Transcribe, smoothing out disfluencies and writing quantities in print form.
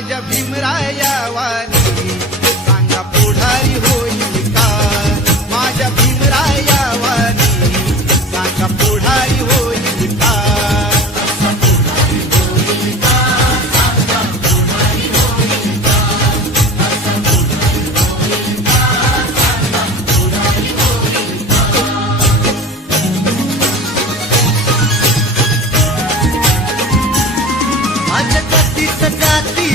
माझ्या भीमराया वाणी सांगा पुढारी होईल का माझ्या भीमराया वाणी सांगा पुढारी होईल का माझ्या जातीचं जाती